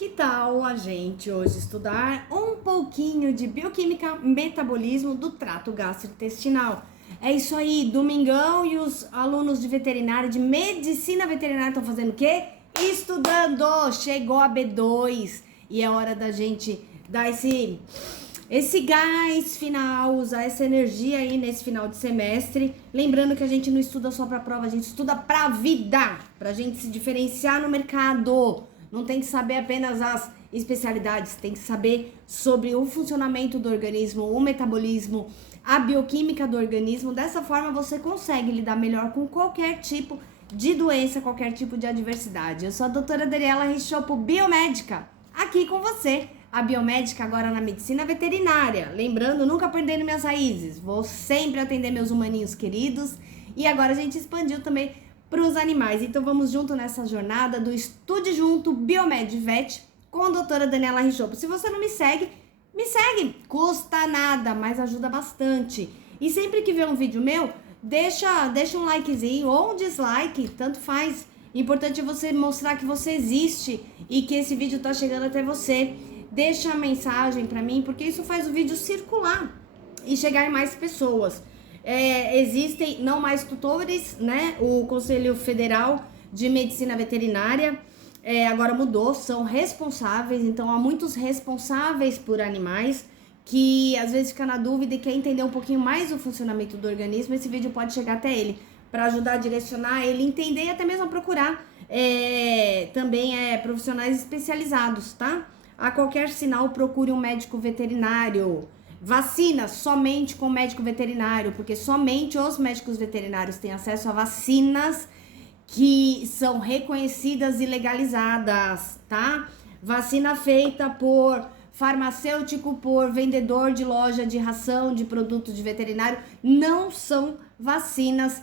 Que tal a gente hoje estudar um pouquinho de bioquímica, metabolismo do trato gastrointestinal? É isso aí, domingão, e os alunos de veterinária, de medicina veterinária estão fazendo o quê? Estudando! Chegou a B2 e é hora da gente dar esse gás final, usar essa energia aí nesse final de semestre. Lembrando que a gente não estuda só pra prova, a gente estuda pra vida, pra gente se diferenciar no mercado. Não tem que saber apenas as especialidades, tem que saber sobre o funcionamento do organismo, o metabolismo, a bioquímica do organismo. Dessa forma você consegue lidar melhor com qualquer tipo de doença, qualquer tipo de adversidade. Eu sou a doutora Daniela Richopo, biomédica, aqui com você. A biomédica agora na medicina veterinária. Lembrando, nunca perdendo minhas raízes. Vou sempre atender meus humaninhos queridos. E agora a gente expandiu também para os animais. Então vamos junto nessa jornada do Estude Junto Biomed Vet com a doutora Daniela Richopo. Se você não me segue, custa nada, mas ajuda bastante. E sempre que vê um vídeo meu, deixa um likezinho ou um dislike, tanto faz. Importante é você mostrar que você existe e que esse vídeo tá chegando até você. Deixa a mensagem pra mim, porque isso faz o vídeo circular e chegar em mais pessoas. Existem não mais tutores, né? O Conselho Federal de Medicina Veterinária agora mudou, são responsáveis. Então há muitos responsáveis por animais que às vezes fica na dúvida e quer entender um pouquinho mais o funcionamento do organismo. Esse vídeo pode chegar até ele para ajudar a direcionar ele, entender e até mesmo a procurar também profissionais especializados, tá? A qualquer sinal, procure um médico veterinário. Vacina somente com médico veterinário, porque somente os médicos veterinários têm acesso a vacinas que são reconhecidas e legalizadas, tá? Vacina feita por farmacêutico, por vendedor de loja de ração, de produto de veterinário, não são vacinas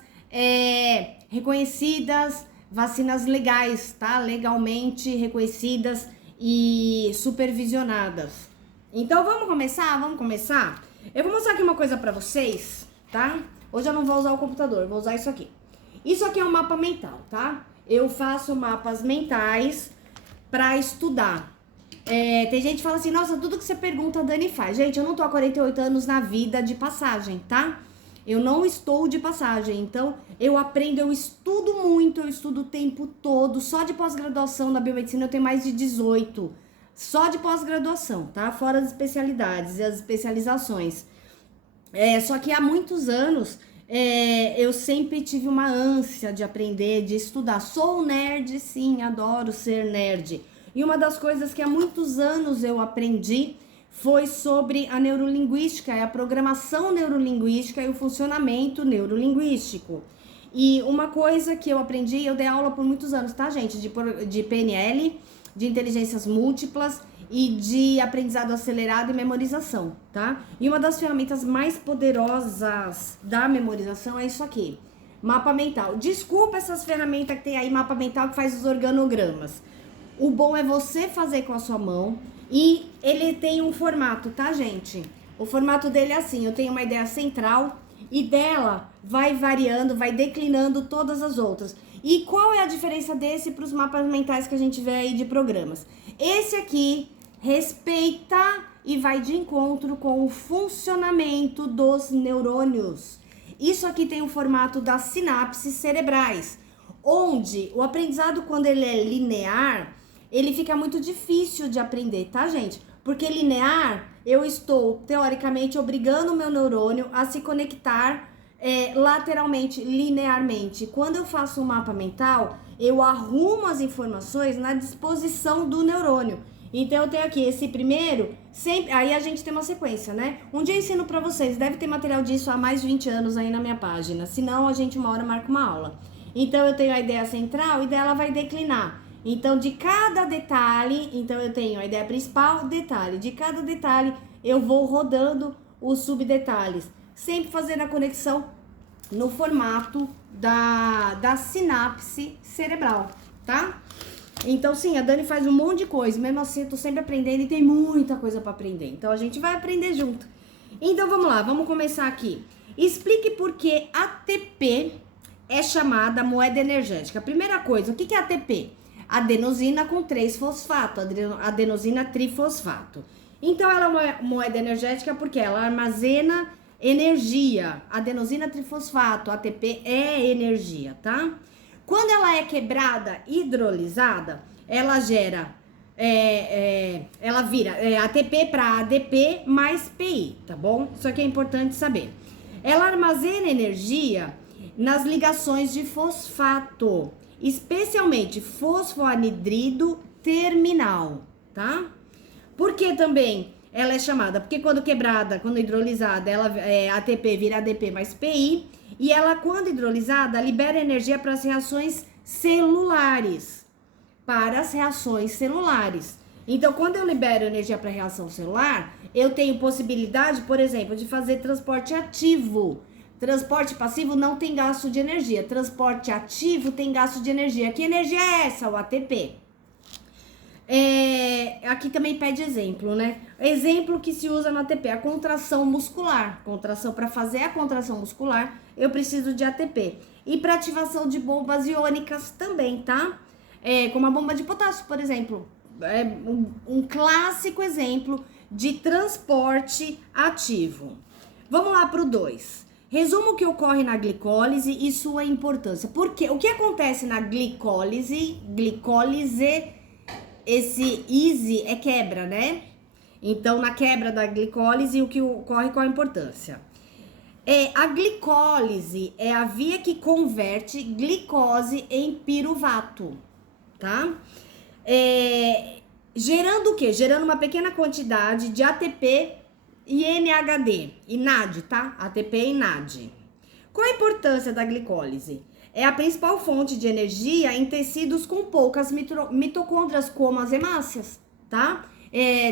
reconhecidas, vacinas legais, tá? Legalmente reconhecidas e supervisionadas. Então vamos começar? Eu vou mostrar aqui uma coisa pra vocês, tá? Hoje eu não vou usar o computador, vou usar isso aqui. Isso aqui é um mapa mental, tá? Eu faço mapas mentais pra estudar. Tem gente que fala assim, nossa, tudo que você pergunta a Dani faz. Gente, eu não tô há 48 anos na vida de passagem, tá? Eu não estou de passagem, então eu aprendo, eu estudo muito, eu estudo o tempo todo. Só de pós-graduação na biomedicina eu tenho mais de 18. Só de pós-graduação, tá? Fora as especialidades e as especializações. Só que há muitos anos eu sempre tive uma ânsia de aprender, de estudar. Sou nerd, sim, adoro ser nerd. E uma das coisas que há muitos anos eu aprendi foi sobre a neurolinguística, a programação neurolinguística e o funcionamento neurolinguístico. E uma coisa que eu aprendi, eu dei aula por muitos anos, tá, gente? De PNL, de inteligências múltiplas e de aprendizado acelerado e memorização, tá? E uma das ferramentas mais poderosas da memorização é isso aqui, mapa mental. Desculpa essas ferramentas que tem aí, mapa mental, que faz os organogramas. O bom é você fazer com a sua mão. E ele tem um formato, tá, gente? O formato dele é assim, eu tenho uma ideia central e dela vai variando, vai declinando todas as outras. E qual é a diferença desse para os mapas mentais que a gente vê aí de programas? Esse aqui respeita e vai de encontro com o funcionamento dos neurônios. Isso aqui tem o formato das sinapses cerebrais, onde o aprendizado, quando ele é linear, ele fica muito difícil de aprender, tá, gente? Porque linear, eu estou, teoricamente, obrigando o meu neurônio a se conectar lateralmente, linearmente. Quando eu faço um mapa mental, eu arrumo as informações na disposição do neurônio. Então, eu tenho aqui esse primeiro, sempre, aí a gente tem uma sequência, né? Um dia eu ensino pra vocês, deve ter material disso há mais de 20 anos aí na minha página. Senão, a gente uma hora marca uma aula. Então, eu tenho a ideia central e dela vai declinar. Então, de cada detalhe, então eu tenho a ideia principal, detalhe. De cada detalhe, eu vou rodando os subdetalhes. Sempre fazendo a conexão no formato da sinapse cerebral, tá? Então, sim, a Dani faz um monte de coisa. Mesmo assim, eu tô sempre aprendendo e tem muita coisa pra aprender. Então, a gente vai aprender junto. Então, vamos lá, vamos começar aqui. Explique por que ATP é chamada moeda energética. Primeira coisa, o que é ATP? adenosina com 3-fosfato, adenosina trifosfato. Então, ela é uma moeda energética porque ela armazena energia. Adenosina trifosfato, ATP, é energia, tá? Quando ela é quebrada, hidrolisada, ela gera, ela vira ATP para ADP mais PI, tá bom? Isso aqui é importante saber. Ela armazena energia nas ligações de fosfato, especialmente fosfoanidrido terminal, tá? Por que também ela é chamada? Porque quando quebrada, quando hidrolisada, ela ATP vira ADP mais PI, e ela, quando hidrolisada, libera energia para as reações celulares. Então, quando eu libero energia para a reação celular, eu tenho possibilidade, por exemplo, de fazer transporte ativo. Transporte passivo não tem gasto de energia. Transporte ativo tem gasto de energia. Que energia é essa? O ATP. Aqui também pede exemplo, né? Exemplo que se usa no ATP, a contração muscular. Para fazer a contração muscular, eu preciso de ATP. E para ativação de bombas iônicas também, tá? Como a bomba de potássio, por exemplo. Um clássico exemplo de transporte ativo. Vamos lá para o 2. Resumo o que ocorre na glicólise e sua importância. Porque o que acontece na glicólise, esse easy é quebra, né? Então, na quebra da glicólise, o que ocorre, qual a importância? A glicólise é a via que converte glicose em piruvato, tá? Gerando o quê? Gerando uma pequena quantidade de ATP e NAD, e NAD, tá? ATP e NAD. Qual a importância da glicólise? É a principal fonte de energia em tecidos com poucas mitocôndrias, como as hemácias, tá?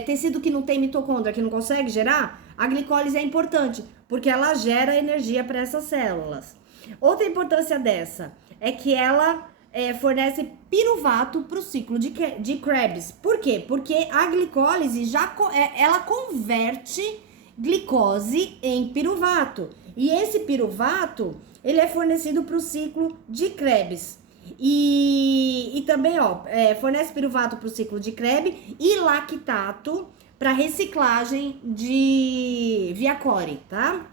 Tecido que não tem mitocôndria, que não consegue gerar, a glicólise é importante, porque ela gera energia para essas células. Outra importância dessa é que ela fornece piruvato para o ciclo de Krebs. Por quê? Porque a glicólise ela converte glicose em piruvato. E esse piruvato, ele é fornecido para o ciclo de Krebs. E também, fornece piruvato para o ciclo de Krebs e lactato para reciclagem de Viacore, tá?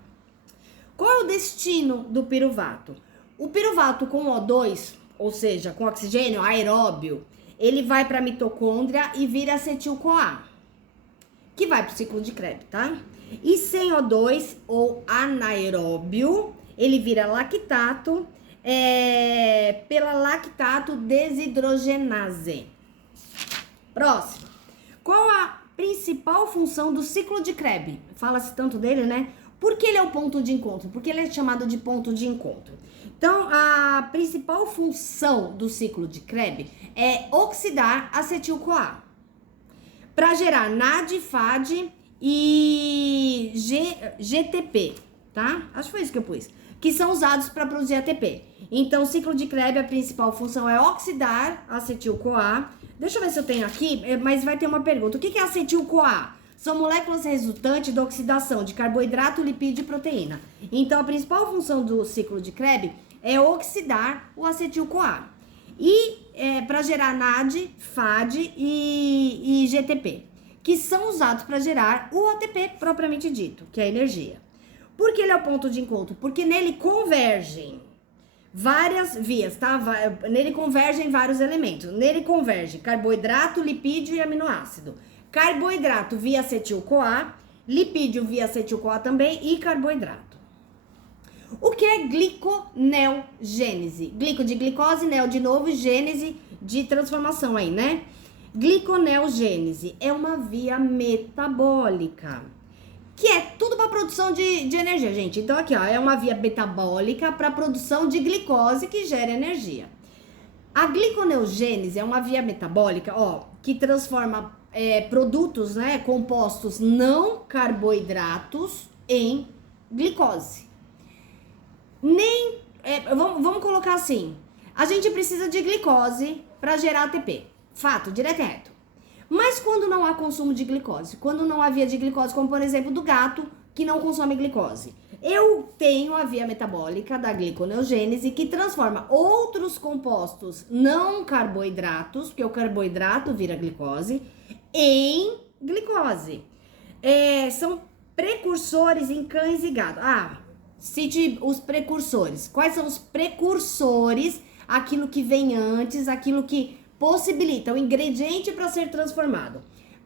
Qual é o destino do piruvato? O piruvato com O2, ou seja, com oxigênio aeróbio, ele vai para a mitocôndria e vira acetil-CoA, que vai para o ciclo de Krebs, tá? E sem O2, ou anaeróbio, ele vira lactato, pela lactato desidrogenase. Próximo. Qual a principal função do ciclo de Krebs? Fala-se tanto dele, né? Por que ele é o ponto de encontro? Porque ele é chamado de ponto de encontro. Então, a principal função do ciclo de Krebs é oxidar acetil-CoA para gerar NAD, FAD e GTP, tá? Acho que foi isso que eu pus. Que são usados para produzir ATP. Então, o ciclo de Krebs, a principal função é oxidar acetil-CoA. Deixa eu ver se eu tenho aqui, mas vai ter uma pergunta. O que é acetil-CoA? São moléculas resultantes da oxidação de carboidrato, lipídio e proteína. Então, a principal função do ciclo de Krebs é oxidar o acetil-CoA. E para gerar NAD, FAD e GTP, que são usados para gerar o ATP propriamente dito, que é a energia. Por que ele é o ponto de encontro? Porque nele convergem várias vias, tá? Nele convergem vários elementos. Nele converge carboidrato, lipídio e aminoácido. Carboidrato via acetil-CoA, lipídio via acetil-CoA também e carboidrato. O que é gliconeogênese? Glico de glicose, neo de novo, gênese de transformação aí, né? Gliconeogênese é uma via metabólica, que é tudo para produção de energia, gente. Então aqui, ó, é uma via metabólica para produção de glicose que gera energia. A gliconeogênese é uma via metabólica, ó, que transforma produtos, né, compostos não carboidratos em glicose. Vamos colocar assim, a gente precisa de glicose para gerar ATP, fato, direto e reto. Mas quando não há consumo de glicose, quando não há via de glicose, como por exemplo do gato que não consome glicose, Eu tenho a via metabólica da gliconeogênese que transforma outros compostos não carboidratos, porque o carboidrato vira glicose, em glicose. São precursores em cães e gado. Cite os precursores. Quais são os precursores? Aquilo que vem antes, aquilo que possibilita o ingrediente para ser transformado.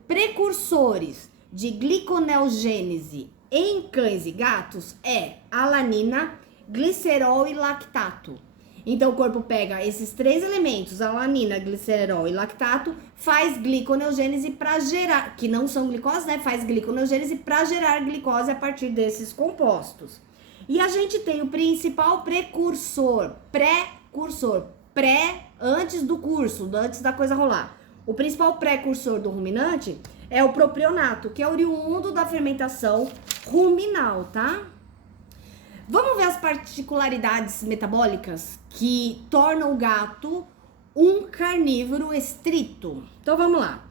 Precursores de gliconeogênese em cães e gatos é alanina, glicerol e lactato. Então, o corpo pega esses 3 elementos, alanina, glicerol e lactato, faz gliconeogênese para gerar, que não são glicose, né? Faz gliconeogênese para gerar glicose a partir desses compostos. E a gente tem o principal precursor, antes do curso, antes da coisa rolar. O principal precursor do ruminante é o propionato, que é oriundo da fermentação ruminal, tá? Vamos ver as particularidades metabólicas que tornam o gato um carnívoro estrito. Então vamos lá.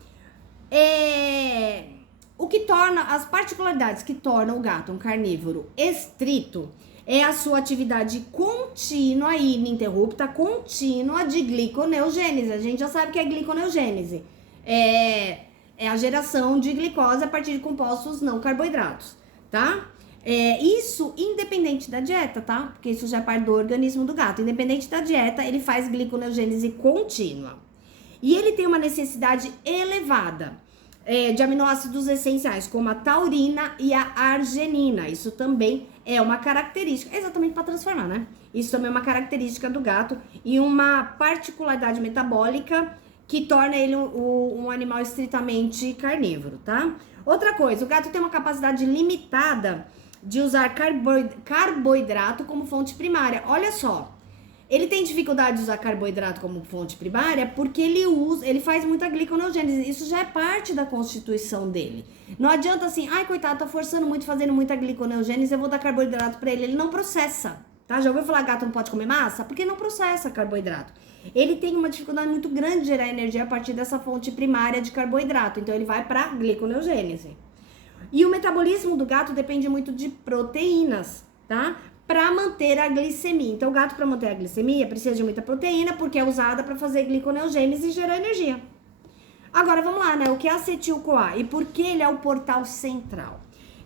As particularidades que tornam o gato um carnívoro estrito é a sua atividade contínua e ininterrupta, contínua de gliconeogênese. A gente já sabe que é gliconeogênese. É a geração de glicose a partir de compostos não carboidratos, tá? Isso independente da dieta, tá? Porque isso já é parte do organismo do gato. Independente da dieta, ele faz gliconeogênese contínua. E ele tem uma necessidade elevada de aminoácidos essenciais, como a taurina e a arginina. Isso também é uma característica, exatamente para transformar, né? Isso também é uma característica do gato e uma particularidade metabólica que torna ele um animal estritamente carnívoro, tá? Outra coisa, o gato tem uma capacidade limitada de usar carboidrato como fonte primária. Olha só, ele tem dificuldade de usar carboidrato como fonte primária porque ele faz muita gliconeogênese. Isso já é parte da constituição dele. Não adianta assim, coitado, tá forçando muito, fazendo muita gliconeogênese, eu vou dar carboidrato pra ele. Ele não processa, tá? Já ouviu falar gato não pode comer massa? Porque não processa carboidrato. Ele tem uma dificuldade muito grande de gerar energia a partir dessa fonte primária de carboidrato. Então, ele vai pra gliconeogênese. E o metabolismo do gato depende muito de proteínas, tá? Para manter a glicemia. Então, o gato, para manter a glicemia, precisa de muita proteína, porque é usada para fazer gliconeogênese e gerar energia. Agora, vamos lá, né? O que é acetil-CoA e por que ele é o portal central?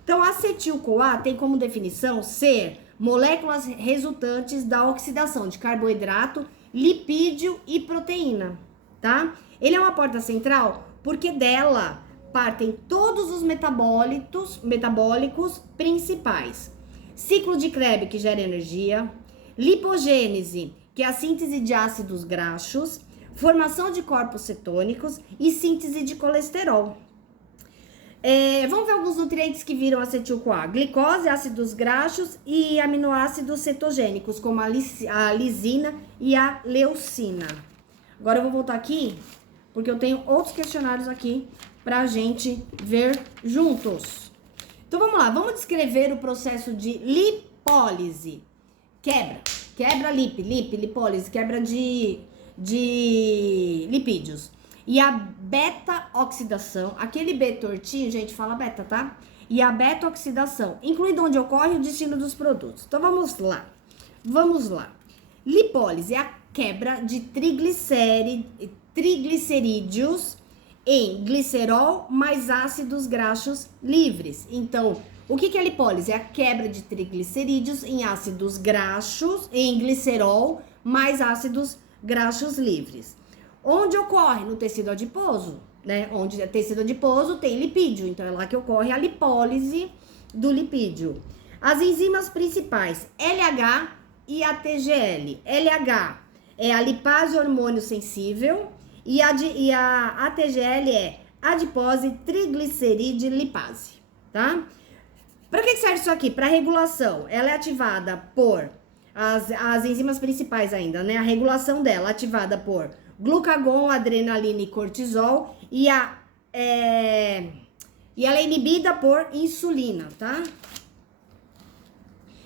Então, acetil-CoA tem como definição ser moléculas resultantes da oxidação de carboidrato, lipídio e proteína, tá? Ele é uma porta central porque dela partem todos os metabólicos principais. Ciclo de Krebs, que gera energia, lipogênese, que é a síntese de ácidos graxos, formação de corpos cetônicos e síntese de colesterol. Vamos ver alguns nutrientes que viram acetil-CoA: glicose, ácidos graxos e aminoácidos cetogênicos, como a lisina e a leucina. Agora eu vou voltar aqui, porque eu tenho outros questionários aqui pra gente ver juntos. Então vamos lá, vamos descrever o processo de lipólise. Lipólise, quebra de lipídios. E a beta-oxidação, aquele B tortinho, gente, fala beta, tá? E a beta-oxidação, incluindo onde ocorre o destino dos produtos. Então vamos lá. Lipólise é a quebra de triglicerídeos em glicerol mais ácidos graxos livres. Então, o que é lipólise? É a quebra de triglicerídeos em ácidos graxos, em glicerol mais ácidos graxos livres. Onde ocorre? No tecido adiposo, né? Onde é tecido adiposo tem lipídio, então é lá que ocorre a lipólise do lipídio. As enzimas principais, LH e ATGL. LH é a lipase hormônio sensível e a ATGL é adipose triglicerídeo lipase, tá? Para que serve isso aqui? Para regulação. Ela é ativada por as enzimas principais ainda, né? A regulação dela ativada por glucagon, adrenalina e cortisol e ela é inibida por insulina, tá?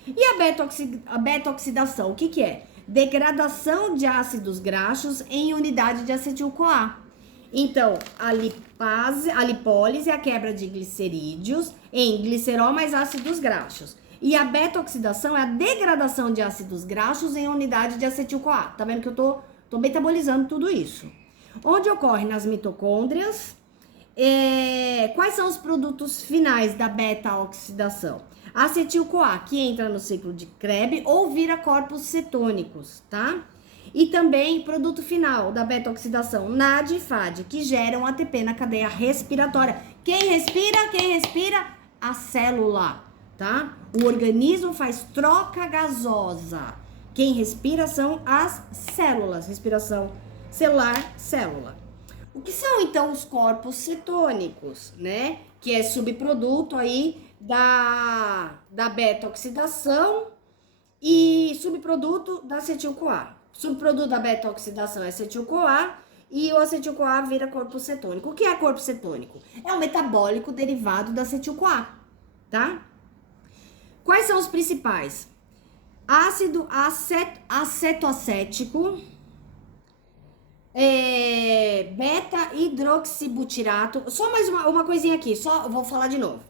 E a beta-oxidação, o que é? Degradação de ácidos graxos em unidade de acetil-CoA. Então, a lipólise é a quebra de glicerídeos em glicerol mais ácidos graxos. E a beta-oxidação é a degradação de ácidos graxos em unidade de acetil-CoA. Tá vendo que eu tô metabolizando tudo isso. Onde ocorre nas mitocôndrias. Quais são os produtos finais da beta-oxidação? Acetil-CoA, que entra no ciclo de Krebs ou vira corpos cetônicos, tá? E também produto final da beta-oxidação, NAD e FAD, que geram ATP na cadeia respiratória. Quem respira? A célula, tá? O organismo faz troca gasosa. Quem respira são as células, respiração celular, célula. O que são, então, os corpos cetônicos, né? Que é subproduto aí da beta-oxidação e subproduto da acetil-CoA. Subproduto da beta-oxidação é acetil-CoA e o acetil-CoA vira corpo cetônico. O que é corpo cetônico? É um metabólico derivado da acetil-CoA, tá? Quais são os principais? Ácido acetoacético, beta-hidroxibutirato. Só mais uma coisinha aqui, só vou falar de novo.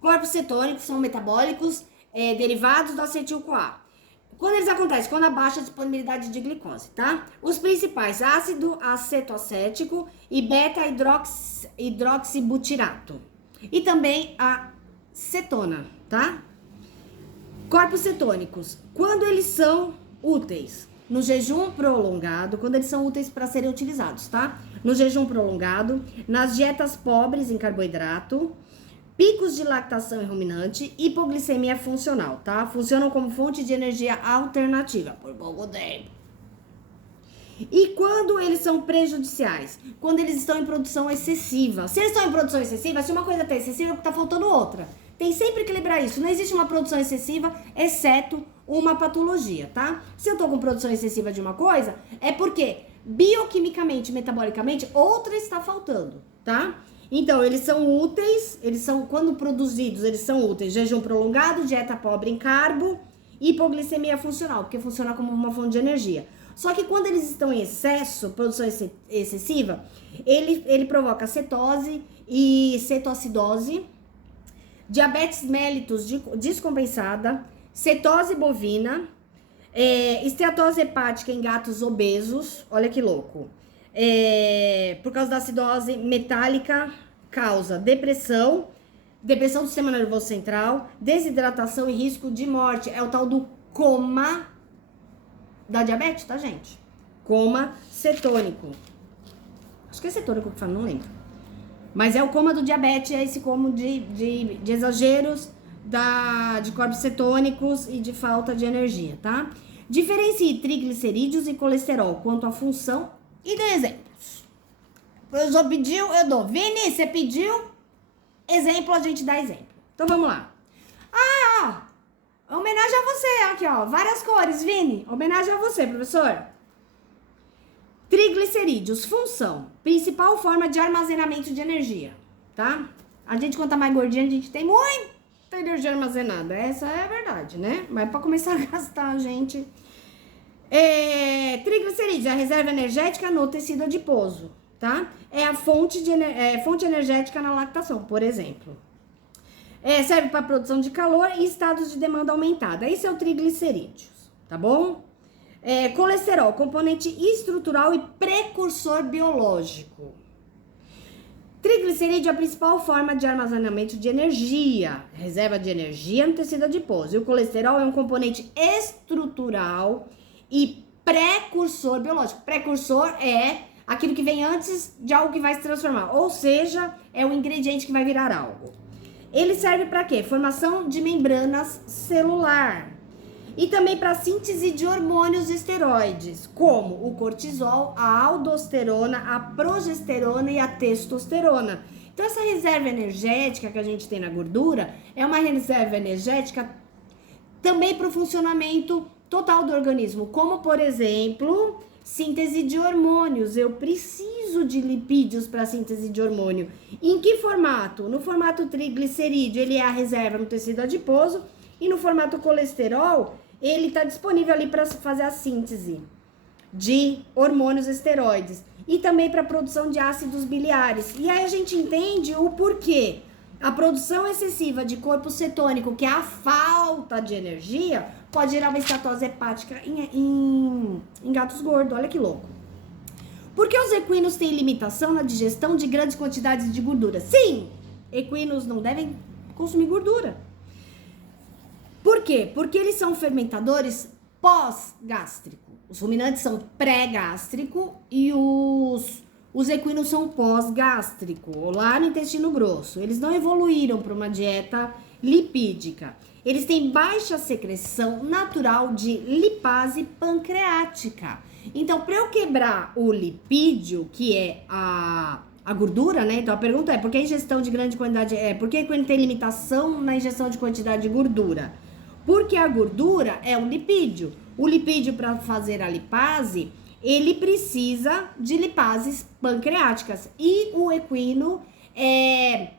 Corpos cetônicos são metabólicos derivados do acetil-CoA. Quando eles acontecem? Quando abaixa a disponibilidade de glicose, tá? Os principais, ácido acetoacético e beta-hidroxibutirato. E também a cetona, tá? Corpos cetônicos, quando eles são úteis? No jejum prolongado, quando eles são úteis para serem utilizados, tá? No jejum prolongado, nas dietas pobres em carboidrato, picos de lactação em ruminante, hipoglicemia funcional, tá? Funcionam como fonte de energia alternativa por pouco tempo. E quando eles são prejudiciais? Quando eles estão em produção excessiva. Se eles estão em produção excessiva, se uma coisa tá excessiva, é porque tá faltando outra. Tem sempre que lembrar isso. Não existe uma produção excessiva, exceto uma patologia, tá? Se eu tô com produção excessiva de uma coisa, é porque bioquimicamente, metabolicamente, outra está faltando, tá? Então, eles são úteis, quando produzidos, eles são úteis. Jejum prolongado, dieta pobre em carbo, hipoglicemia funcional, porque funciona como uma fonte de energia. Só que quando eles estão em excesso, produção excessiva, ele provoca cetose e cetoacidose, diabetes mellitus descompensada, cetose bovina, esteatose hepática em gatos obesos, olha que louco. Por causa da acidose metálica, causa depressão do sistema nervoso central, desidratação e risco de morte. É o tal do coma da diabetes, tá, gente? Coma cetônico. Acho que é cetônico que fala, não lembro. Mas é o coma do diabetes, é esse coma de exageros de corpos cetônicos e de falta de energia, tá? Diferencie triglicerídeos e colesterol quanto à função e dê exemplos. O professor pediu, eu dou. Vini, você pediu? Exemplo, a gente dá exemplo. Então, vamos lá. Homenagem a você. Aqui, ó. Várias cores, Vini. Homenagem a você, professor. Triglicerídeos. Função. Principal forma de armazenamento de energia, tá? A gente, quanto tá mais gordinha, a gente tem muita energia armazenada. Essa é a verdade, né? Mas pra começar a gastar, a gente... Triglicerídeos é a reserva energética no tecido adiposo, tá? É a fonte energética na lactação, por exemplo. Serve para produção de calor e estados de demanda aumentada. Esse é o triglicerídeos, tá bom? Colesterol, componente estrutural e precursor biológico. Triglicerídeo é a principal forma de armazenamento de energia, reserva de energia no tecido adiposo. E o colesterol é um componente estrutural e precursor biológico. Precursor é aquilo que vem antes de algo que vai se transformar, ou seja, é o ingrediente que vai virar algo. Ele serve para quê? Formação de membranas celular. E também para síntese de hormônios esteroides, como o cortisol, a aldosterona, a progesterona e a testosterona. Então, essa reserva energética que a gente tem na gordura é uma reserva energética também para o funcionamento total do organismo, como, por exemplo, síntese de hormônios. Eu preciso de lipídios para síntese de hormônio. Em que formato? No formato triglicerídeo, ele é a reserva no tecido adiposo, e no formato colesterol, ele está disponível ali para fazer a síntese de hormônios esteroides e também para a produção de ácidos biliares. E aí a gente entende o porquê. A produção excessiva de corpo cetônico, que é a falta de energia, pode gerar uma estatose hepática em gatos gordos. Olha que louco. Por que os equinos têm limitação na digestão de grandes quantidades de gordura? Sim, equinos não devem consumir gordura. Por quê? Porque eles são fermentadores pós-gástrico. Os ruminantes são pré-gástrico e os equinos são pós-gástrico, lá no intestino grosso. Eles não evoluíram para uma dieta lipídica. Eles têm baixa secreção natural de lipase pancreática. Então, para eu quebrar o lipídio, que é a gordura, né? Então, a pergunta é, por que a ingestão de grande quantidade... por que ele tem limitação na ingestão de quantidade de gordura? Porque a gordura é um lipídio. O lipídio, para fazer a lipase, ele precisa de lipases pancreáticas. E o equino é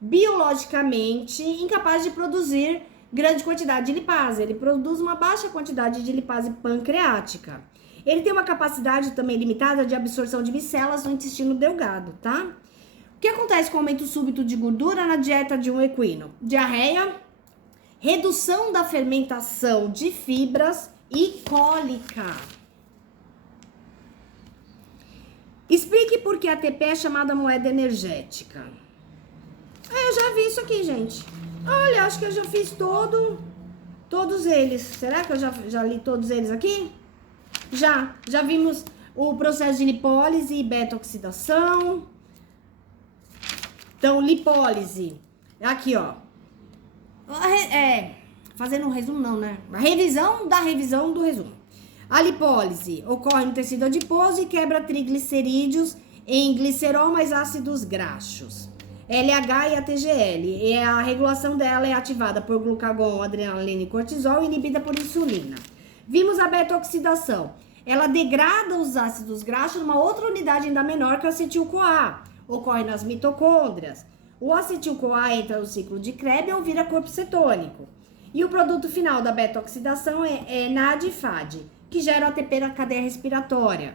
biologicamente incapaz de produzir grande quantidade de lipase. Ele produz uma baixa quantidade de lipase pancreática. Ele tem uma capacidade também limitada de absorção de micelas no intestino delgado, tá? O que acontece com o aumento súbito de gordura na dieta de um equino? Diarreia, redução da fermentação de fibras e cólica. Explique por que a ATP é chamada moeda energética. Eu já vi isso aqui, gente. Olha, acho que eu já fiz todos eles. Será que eu já li todos eles aqui? Já vimos o processo de lipólise e beta-oxidação. Então, lipólise. Aqui, ó. Fazendo um resumo não, né? A revisão da revisão do resumo. A lipólise ocorre no tecido adiposo e quebra triglicerídeos em glicerol mais ácidos graxos. LH e ATGL. E a regulação dela é ativada por glucagon, adrenalina e cortisol e inibida por insulina. Vimos a beta-oxidação. Ela degrada os ácidos graxos numa outra unidade ainda menor que o acetil-CoA. Ocorre nas mitocôndrias. O acetil-CoA entra no ciclo de Krebs ou vira corpo cetônico. E o produto final da beta-oxidação é NAD e FAD, que gera ATP na cadeia respiratória.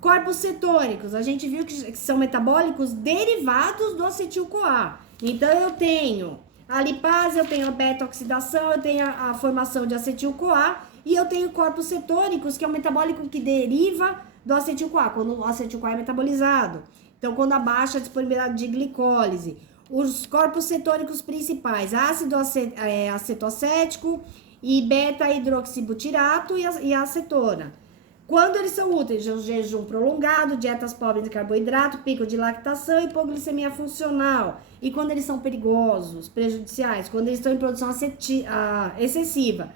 Corpos cetônicos, a gente viu que são metabólicos derivados do acetil-CoA. Então, eu tenho a lipase, eu tenho a beta-oxidação, eu tenho a formação de acetil-CoA e eu tenho corpos cetônicos, que é um metabólico que deriva do acetil-CoA, quando o acetil-CoA é metabolizado. Então, quando abaixa a disponibilidade de glicólise. Os corpos cetônicos principais, ácido acetoacético e beta-hidroxibutirato e a acetona. Quando eles são úteis, jejum prolongado, dietas pobres de carboidrato, pico de lactação e hipoglicemia funcional. E quando eles são perigosos, prejudiciais, quando eles estão em produção excessiva,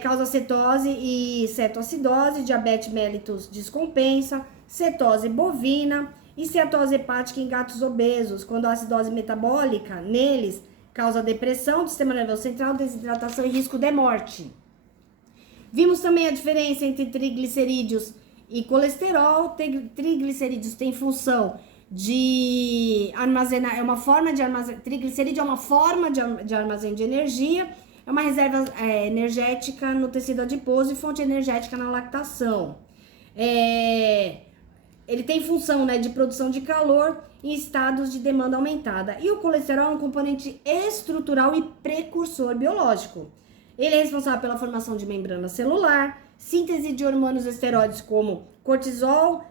causa cetose e cetoacidose, diabetes mellitus descompensa, cetose bovina e cetose hepática em gatos obesos, quando a acidose metabólica neles causa depressão do sistema nervoso central, desidratação e risco de morte. Vimos também a diferença entre triglicerídeos e colesterol. Triglicerídeos tem função de armazenar, triglicerídeo é uma forma de armazém de energia, é uma reserva energética no tecido adiposo e fonte energética na lactação. Ele tem função, né, de produção de calor em estados de demanda aumentada. E o colesterol é um componente estrutural e precursor biológico. Ele é responsável pela formação de membrana celular, síntese de hormônios esteroides como cortisol,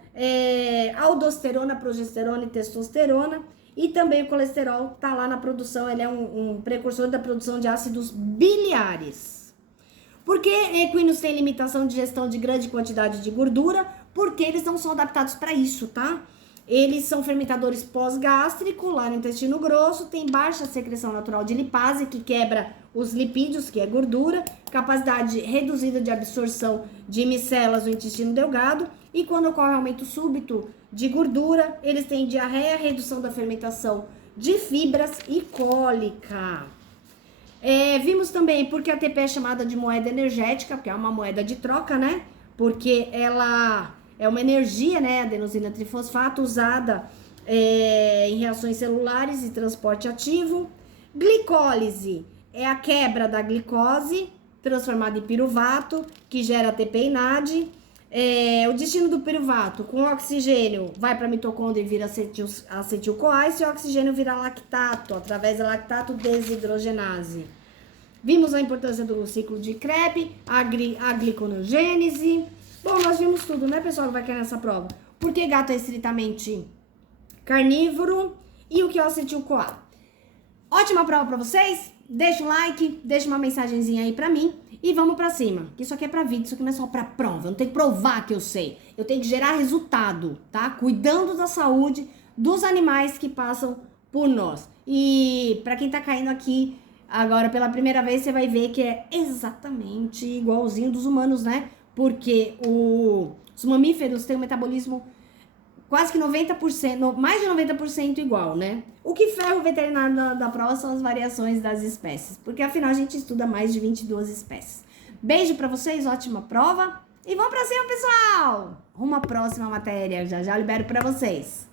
aldosterona, progesterona e testosterona. E também o colesterol está lá na produção, ele é um precursor da produção de ácidos biliares. Por que equinos têm limitação de ingestão de grande quantidade de gordura? Porque eles não são adaptados para isso, tá? Eles são fermentadores pós-gástrico, lá no intestino grosso, tem baixa secreção natural de lipase, que quebra os lipídios, que é gordura, capacidade reduzida de absorção de micelas no intestino delgado, e quando ocorre aumento súbito de gordura, eles têm diarreia, redução da fermentação de fibras e cólica. Vimos também porque a ATP é chamada de moeda energética, porque é uma moeda de troca, né? Porque ela é uma energia, né, adenosina trifosfato, usada em reações celulares e transporte ativo. Glicólise é a quebra da glicose, transformada em piruvato, que gera ATP e NAD. O destino do piruvato, com oxigênio, vai para a mitocôndria e vira acetil-CoA, e esse oxigênio vira lactato, através da lactato desidrogenase. Vimos a importância do ciclo de Krebs, a gliconeogênese. Bom, nós vimos tudo, né, pessoal, que vai cair nessa prova. Por que gato é estritamente carnívoro e o que é o acetil-CoA. Ótima prova pra vocês. Deixa um like, deixa uma mensagenzinha aí pra mim e vamos pra cima. Isso aqui é pra vídeo, isso aqui não é só pra prova. Eu não tenho que provar que eu sei. Eu tenho que gerar resultado, tá? Cuidando da saúde dos animais que passam por nós. E pra quem tá caindo aqui agora pela primeira vez, você vai ver que é exatamente igualzinho dos humanos, né? Porque os mamíferos têm um metabolismo quase que 90%, mais de 90% igual, né? O que ferra o veterinário da prova são as variações das espécies, porque afinal a gente estuda mais de 22 espécies. Beijo pra vocês, ótima prova e vamos pra cima, pessoal! Uma próxima matéria, já já libero pra vocês.